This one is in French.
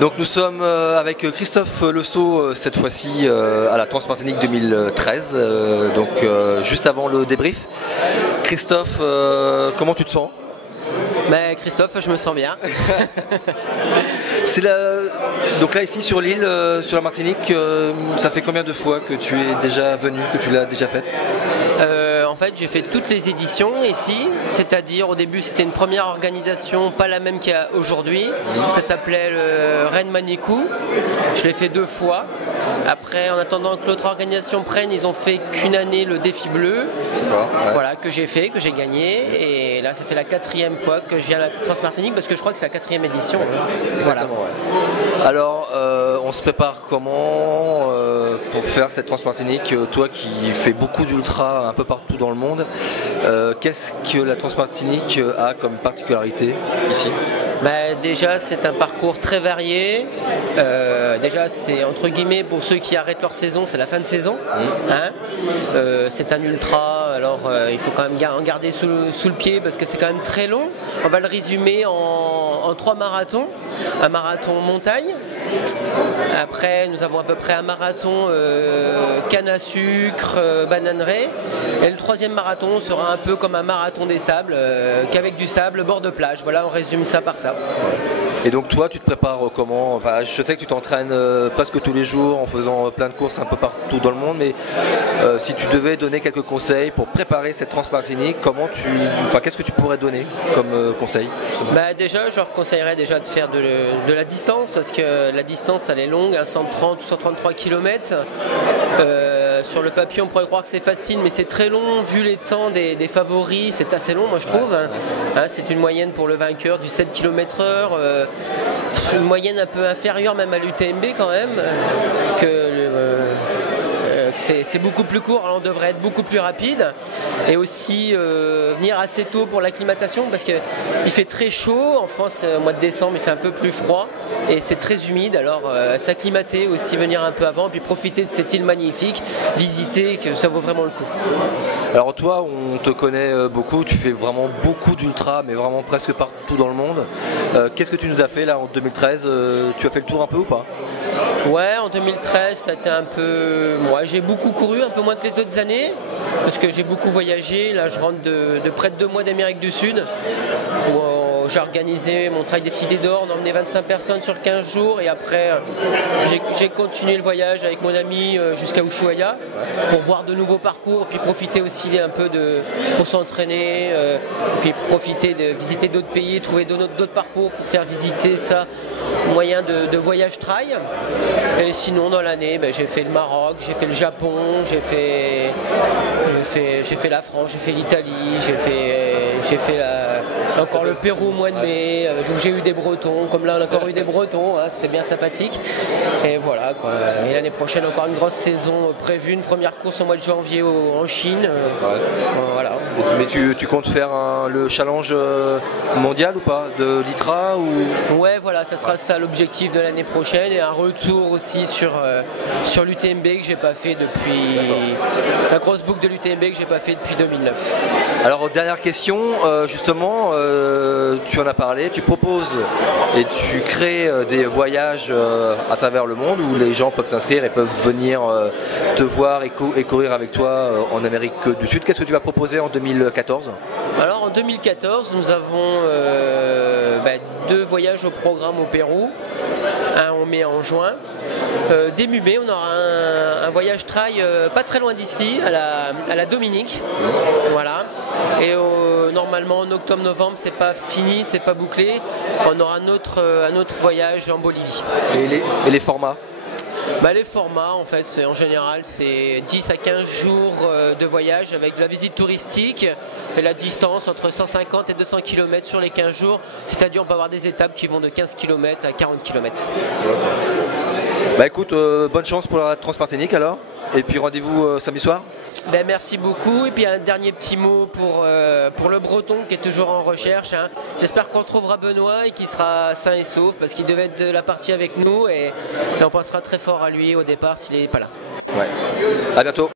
Donc nous sommes avec Christophe Lesault cette fois-ci à la Transmartinique 2013, juste avant le débrief. Christophe, comment tu te sens? Christophe, je me sens bien. Donc là ici sur l'île, sur la Martinique, ça fait combien de fois que tu es déjà venu, que tu l'as déjà faite? En fait, j'ai fait toutes les éditions ici, c'est-à-dire au début c'était une première organisation, pas la même qu'il y a aujourd'hui, ça s'appelait le Rennes Manicou. Je l'ai fait 2 fois. Après, en attendant que l'autre organisation prenne, ils ont fait qu'une année le défi bleu, voilà, que j'ai fait, que j'ai gagné. Et là, ça fait la 4e fois que je viens à la Transmartinique parce que je crois que c'est la 4e édition. Voilà. Ouais. Alors, on se prépare comment pour faire cette Transmartinique? Toi qui fais beaucoup d'ultra un peu partout dans le monde, qu'est-ce que la Transmartinique a comme particularité ici? Déjà, c'est un parcours très varié. Déjà, c'est entre guillemets pour ceux qui arrêtent leur saison, c'est la fin de saison. C'est un ultra, alors il faut quand même en garder sous le pied parce que c'est quand même très long. On va le résumer en 3 marathons. Un marathon montagne. Après, nous avons à peu près un marathon canne à sucre, bananerie. Et le 3e marathon sera un peu comme un marathon des sables, qu'avec du sable, bord de plage. Voilà, on résume ça par ça. Et donc toi, tu te prépares comment? Enfin, je sais que tu t'entraînes presque tous les jours en faisant plein de courses un peu partout dans le monde, mais si tu devais donner quelques conseils pour préparer cette Transmartinique, qu'est-ce que tu pourrais donner comme conseil? Déjà, je leur conseillerais déjà de faire de la distance, parce que la distance elle est longue, 130 ou 133 km. Sur le papier, on pourrait croire que c'est facile, mais c'est très long. Vu les temps des favoris, c'est assez long, moi je trouve. C'est une moyenne pour le vainqueur du 7 km/h, une moyenne un peu inférieure même à l'UTMB quand même. C'est beaucoup plus court, alors on devrait être beaucoup plus rapide. Et aussi venir assez tôt pour l'acclimatation parce qu'il fait très chaud. En France, au mois de décembre, il fait un peu plus froid et c'est très humide. Alors s'acclimater aussi, venir un peu avant, puis profiter de cette île magnifique, visiter, que ça vaut vraiment le coup. Alors toi, on te connaît beaucoup, tu fais vraiment beaucoup d'ultra, mais vraiment presque partout dans le monde. Qu'est-ce que tu nous as fait là en 2013? Tu as fait le tour un peu ou pas? Ouais, en 2013, ça a été un peu... Moi, j'ai beaucoup couru, un peu moins que les autres années, parce que j'ai beaucoup voyagé. Là, je rentre de près de 2 mois d'Amérique du Sud, où j'ai organisé mon trail des Cités d'Or, on a emmené 25 personnes sur 15 jours, et après, j'ai continué le voyage avec mon ami jusqu'à Ushuaia, pour voir de nouveaux parcours, puis profiter aussi un peu pour s'entraîner, puis profiter de visiter d'autres pays, trouver d'autres parcours pour faire visiter ça, moyen de voyage trail. Et sinon dans l'année j'ai fait le Maroc, j'ai fait le Japon, j'ai fait la France, j'ai fait l'Italie, j'ai fait encore le Pérou au mois de mai, où j'ai eu des Bretons, comme là on a encore eu des Bretons, c'était bien sympathique. Et voilà quoi. Et l'année prochaine encore une grosse saison prévue, une première course au mois de janvier en Chine. Voilà. Mais tu comptes faire le challenge mondial ou pas de l'ITRA ou... Ouais, voilà, ça sera ça l'objectif de l'année prochaine, et un retour aussi sur l'UTMB que j'ai pas fait depuis la grosse boucle de l'UTMB que j'ai pas fait depuis 2009. Alors dernière question, justement, tu en as parlé, tu proposes et tu crées des voyages à travers le monde où les gens peuvent s'inscrire et peuvent venir te voir et courir avec toi en Amérique du Sud. Qu'est-ce que tu vas proposer en 2014? Alors en 2014, nous avons 2 voyages au programme au Pérou, un en mai et en juin. Début mai, on aura un voyage trail pas très loin d'ici, à la Dominique. Voilà. Et normalement en octobre-novembre, c'est pas fini, c'est pas bouclé. On aura un autre voyage en Bolivie. Et les formats? Les formats, en fait, en général, c'est 10 à 15 jours de voyage avec de la visite touristique et la distance entre 150 et 200 km sur les 15 jours. C'est-à-dire, on peut avoir des étapes qui vont de 15 km à 40 km. Écoute, bonne chance pour la Transmartinique alors. Et puis rendez-vous samedi soir. Merci beaucoup. Et puis un dernier petit mot pour le Breton qui est toujours en recherche. J'espère qu'on retrouvera Benoît et qu'il sera sain et sauf parce qu'il devait être de la partie avec nous et on pensera très fort à lui au départ s'il n'est pas là. Ouais. À bientôt.